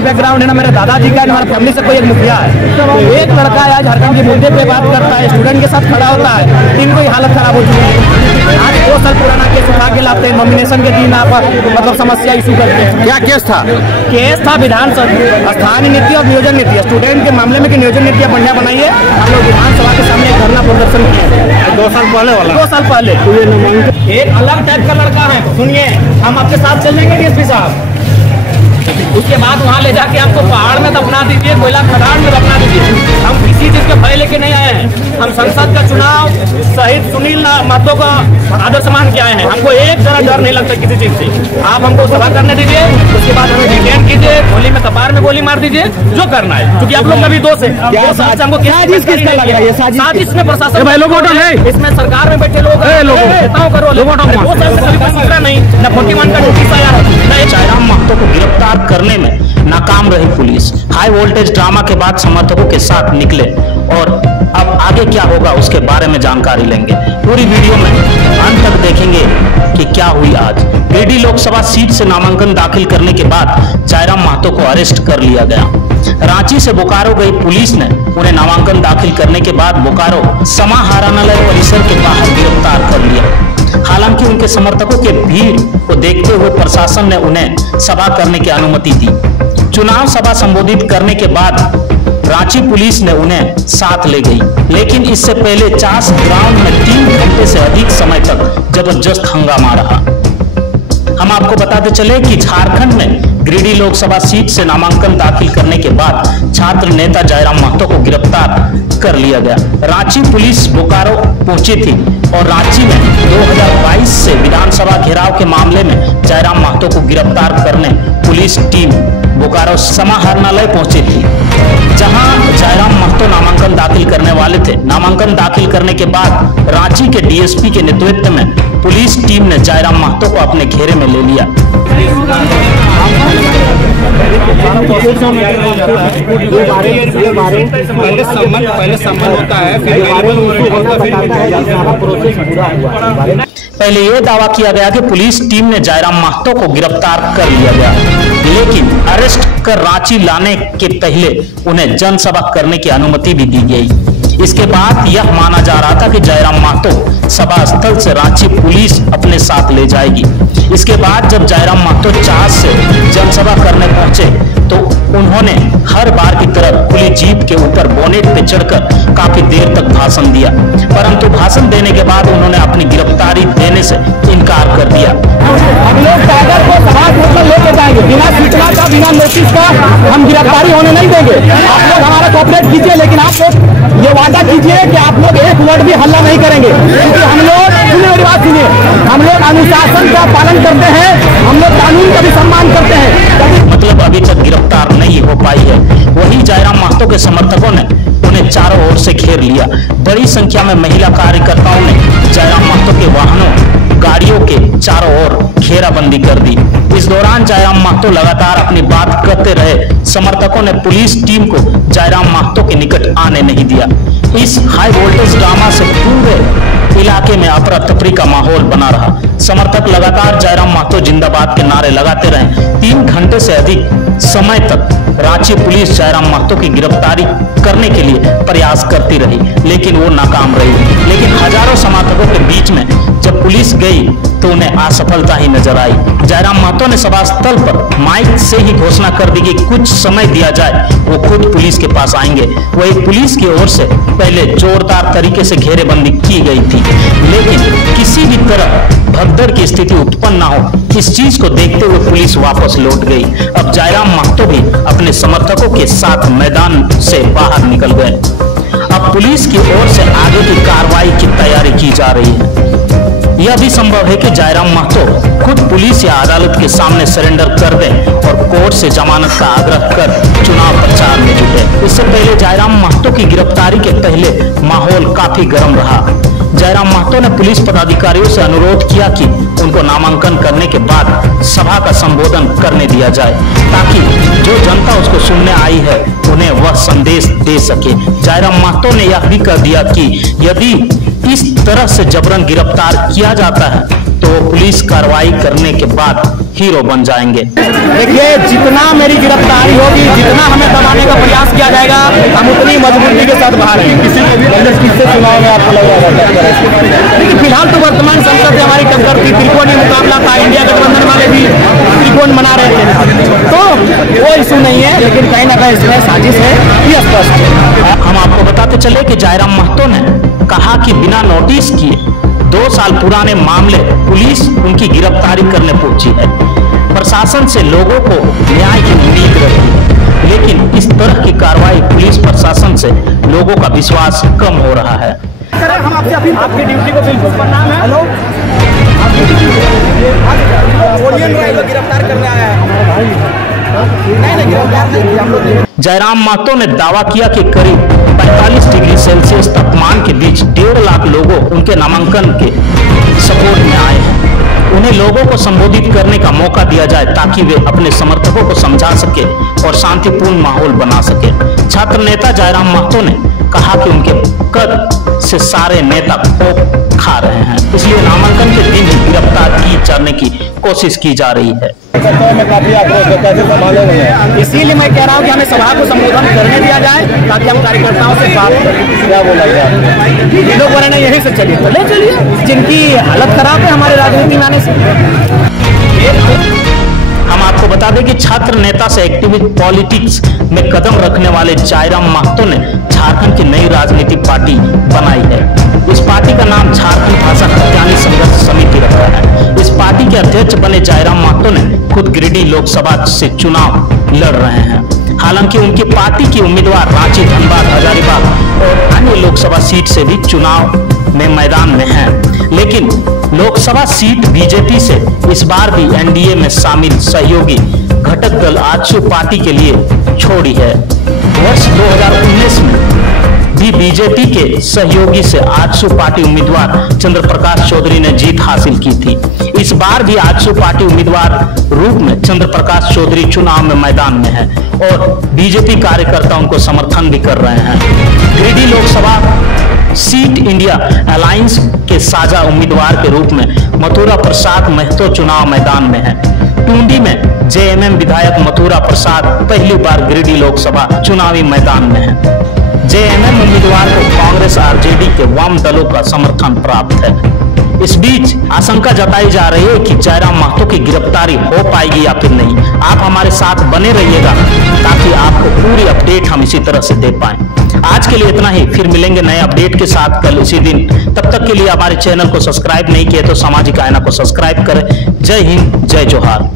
Social background है ना मेरे दादाजी का, हमारे फैमिली से कोई एक मुखिया है। तो एक लड़का है झारखंड के मुद्दे पे बात करता है, स्टूडेंट के साथ खड़ा होता है, दिन को हालत खराब हो चुकी है। आज 2 साल पुराना केस उठा के लाते हैं, नॉमिनेशन के दिन आप मतलब समस्या इशू करते हैं। क्या केस था? केस था विधानसभा स्थानीय नीति और नियोजन नीति, स्टूडेंट के मामले में कि नियोजन नीतियाँ बढ़िया बनाइए। हम लोग विधानसभा के सामने धरना प्रदर्शन किए 2 साल पहले वाला। 2 साल पहले। एक अलग टाइप का लड़का है, सुनिए, हम आपके साथ चलेंगे डीएसपी साहब। उसके बाद वहाँ ले जाके आपको पहाड़ में दफना दीजिए, कोयला खदान में दफना दीजिए। हम किसी चीज के भय लेके नहीं आए हैं। हम संसद का चुनाव शहीद सुनील महतो का आदर सम्मान के आए हैं। हमको एक जरा डर नहीं लगता किसी चीज से। आप हमको सभा करने दीजिए, उसके बाद हमें डिटेन कीजिए, गोली में कपार में गोली मार दीजिए, जो करना है, क्योंकि आप लोग कभी दोस्त है। हमको साजिश में प्रशासन इसमें सरकार में बैठे लोग नहीं, न 41 का नोटिस आया है। जयराम महतो को गिरफ्तार करने में नाकाम रही पुलिस। हाई वोल्टेज ड्रामा के बाद समर्थकों के साथ निकले और अब आगे क्या होगा उसके बारे में जानकारी लेंगे। पूरी वीडियो में अंत तक देखेंगे कि क्या हुई आज। गिरिडीह लोकसभा सीट से नामांकन दाखिल करने के बाद जयराम महतो को अरेस्ट कर लिया गया। रांची से बोकारो गई पुलिस ने उन्हें नामांकन दाखिल करने के बाद बोकारो समाहरणालय परिसर के बाहर गिरफ्तार कर लिया। हालांकि उनके समर्थकों के भीड़ को देखते हुए प्रशासन ने उन्हें सभा करने की अनुमति दी। चुनाव सभा संबोधित करने के बाद रांची पुलिस ने उन्हें साथ ले गई, लेकिन इससे पहले चास ग्राउंड में 3 घंटे से अधिक समय तक जबरदस्त हंगामा रहा। हम आपको बताते चले कि झारखंड में गिरिडीह लोकसभा सीट से नामांकन दाखिल करने के बाद छात्र नेता जयराम महतो को गिरफ्तार कर लिया गया। रांची पुलिस बोकारो पहुंची थी और रांची में 2022 से विधानसभा घेराव के मामले में जयराम महतो को गिरफ्तार करने पुलिस टीम बोकारो समाहरणालय पहुंची थी, जहां जयराम महतो नामांकन दाखिल करने वाले थे। नामांकन दाखिल करने के बाद रांची के डीएसपी के नेतृत्व में पुलिस टीम ने जयराम महतो को अपने घेरे में ले लिया। पहले यह दावा किया गया कि पुलिस टीम ने जयराम महतो को गिरफ्तार कर लिया गया, लेकिन अरेस्ट कर रांची लाने के पहले उन्हें जनसभा करने की अनुमति भी दी गई। इसके बाद यह माना जा रहा था कि जयराम महतो सभा स्थल से रांची पुलिस अपने साथ ले जाएगी। इसके बाद जब जयराम महतो चास से जनसभा करने पहुंचे तो उन्होंने हर बार की तरह खुली जीप के ऊपर बोनेट पे चढ़कर काफी देर तक भाषण दिया, परंतु भाषण देने के बाद उन्होंने अपनी गिरफ्तारी देने से इनकार कर दिया। हम लोग टाइगर को सभा होकर लेके जाएंगे, बिना सूचना का, बिना नोटिस का हम गिरफ्तारी होने नहीं देंगे। आप लोग हमारा कोऑपरेट कीजिए, लेकिन आप लोग ये वादा कीजिए कि आप लोग एक वर्ड भी हल्ला नहीं करेंगे, क्योंकि हम लोग, सुनिए मेरी बात सुनिए, हम लोग अनुशासन का पालन करते हैं, हम लोग कानून का भी सम्मान करते हैं। मतलब अभी तक गिरफ्तार नहीं हो पाई है। वहीं जयराम महतो के समर्थकों ने उन्हें चारों ओर से घेर लिया। बड़ी संख्या में महिला कार्यकर्ताओं ने जयराम महतो के वाहनों, गाड़ियों के चारों ओर घेराबंदी कर दी। इस दौरान जयराम महतो लगातार अपनी बात करते रहे। समर्थकों ने पुलिस टीम को जयराम महतो के निकट आने नहीं दिया। इस हाई वोल्टेज ड्रामा से पूरे इलाके में अफरा तफरी का माहौल बना रहा। समर्थक लगातार जयराम महतो जिंदाबाद के नारे लगाते रहे। 3 घंटे से अधिक समय तक रांची पुलिस जयराम महतो की गिरफ्तारी करने के लिए प्रयास करती रही, लेकिन वो नाकाम रही। लेकिन हजारों समर्थकों के बीच में जब पुलिस गई तो उन्हें असफलता ही नजर आई। जयराम महतो ने सभा स्थल पर माइक से ही घोषणा कर दी कि कुछ समय दिया जाए, वो खुद पुलिस के पास आएंगे। वही पुलिस की ओर से पहले जोरदार तरीके से घेरेबंदी की गई थी, लेकिन किसी भी तरह भगदड़ की स्थिति उत्पन्न न हो, इस चीज को देखते हुए पुलिस वापस लौट गई। अब जयराम महतो भी अपने समर्थकों के साथ मैदान से बाहर निकल गए। अब पुलिस की ओर से आगे की कार्रवाई की तैयारी की जा रही है। यह भी संभव है कि जयराम महतो खुद पुलिस या अदालत के सामने सरेंडर कर दें और कोर्ट से जमानत का आग्रह कर चुनाव प्रचार में जुटे। इससे पहले जयराम महतो की गिरफ्तारी के पहले माहौल काफी गर्म रहा। जयराम महतो ने पुलिस पदाधिकारियों से अनुरोध किया कि उनको नामांकन करने के बाद सभा का संबोधन करने दिया जाए, ताकि जो जनता उसको सुनने आई है उन्हें वह संदेश दे सके। जयराम महतो ने यह भी कह दिया कि यदि इस तरह से जबरन गिरफ्तार किया जाता है तो पुलिस कार्रवाई करने के बाद हीरो बन जाएंगे। देखिए, जितना मेरी गिरफ्तारी होगी, जितना हमें दबाने का प्रयास किया जाएगा, हम उतनी मजबूती के साथ बाहर हैं। किससे चुनाव में आपको लग रहा है? देखिए, फिलहाल तो वर्तमान संसद से हमारी टक्कर थी, त्रिकोणीय मुकाबला था, इंडिया गठबंधन वाले भी त्रिकोण बना रहे थे, तो वो इशू नहीं है, लेकिन कहीं ना कहीं इसमें साजिश है, ये स्पष्ट है। हम आपको बताते चले कि जयराम महतो ने कहा कि बिना नोटिस किए 2 साल पुराने मामले पुलिस उनकी गिरफ्तारी करने पहुंची है। प्रशासन से लोगों को न्याय की उम्मीद रहती है, लेकिन इस तरह की कार्रवाई पुलिस प्रशासन से लोगों का विश्वास कम हो रहा है। सर, हम आपकी ड्यूटी को बिल्कुल प्रणाम है। हेलो, गिरफ्तार करने आया है। नहीं, गिरफ्तार नहीं, हम लोग। जयराम महतो ने दावा किया कि करीब 45 डिग्री सेल्सियस तापमान के बीच 1.5 लाख लोगों उनके नामांकन के सपोर्ट में आए हैं। उन्हें लोगों को संबोधित करने का मौका दिया जाए ताकि वे अपने समर्थकों को समझा सके और शांतिपूर्ण माहौल बना सके। छात्र नेता जयराम महतो ने कहा कि उनके कद से सारे नेता कोप खा रहे हैं, इसलिए नामांकन के दिन ही गिरफ्तार की जाने की कोशिश की जा रही है। इसीलिए मैं कह रहा हूँ कि हमें सभा को संबोधन करने दिया जाए ताकि हम कार्यकर्ताओं से बात करें। क्या बोला जाए? ये लोग बोले नहीं, यहीं से चलिए, तो ले चलिए। जिनकी हालत खराब है हमारे राजनीति में आने से। हम आपको बता दें कि छात्र नेता से एक्टिविस्ट पॉलिटिक्स में कदम रखने वाले जयराम महतो ने झारखंड की नई राजनीतिक पार्टी बनाई है। इस पार्टी का नाम झारखंड भाषा खतियानी संघर्ष समिति रखा है। इस पार्टी के अध्यक्ष बने जयराम महतो ने खुद गिरिडीह लोकसभा से चुनाव लड़ रहे हैं। हालांकि उनकी पार्टी की उम्मीदवार रांची, धनबाद, हजारीबाग और अन्य लोकसभा सीट से भी चुनाव में मैदान में हैं, लेकिन लोकसभा सीट बीजेपी से इस बार भी एनडीए में शामिल सहयोगी घटक दल आजसू पार्टी के लिए छोड़ी है। वर्ष 2019 में भी बीजेपी के सहयोगी से आजसू पार्टी उम्मीदवार चंद्र प्रकाश चौधरी ने जीत हासिल की थी। इस बार भी आजसू पार्टी उम्मीदवार रूप में चंद्र प्रकाश चौधरी चुनाव में मैदान में है और बीजेपी कार्यकर्ता उनको समर्थन भी कर रहे हैं। Giridih Lok Sabha seat India alliance के साझा उम्मीदवार के रूप में मथुरा प्रसाद महतो चुनाव मैदान में है। टूंडी में जेएमएम विधायक मथुरा प्रसाद पहली बार गिरिडीह लोकसभा चुनावी मैदान में है। जेएमएम उम्मीदवार को कांग्रेस आरजेडी के वाम दलों का समर्थन प्राप्त है। इस बीच आशंका जताई जा रही है कि जयराम महतो की गिरफ्तारी हो पाएगी या फिर नहीं। आप हमारे साथ बने रहिएगा ताकि आपको पूरी अपडेट हम इसी तरह से दे पाएं। आज के लिए इतना ही, फिर मिलेंगे नए अपडेट के साथ कल इसी दिन। तब तक के लिए हमारे चैनल को सब्सक्राइब नहीं किए तो सामाजिक आईना को सब्सक्राइब करें। जय हिंद, जय जोहार।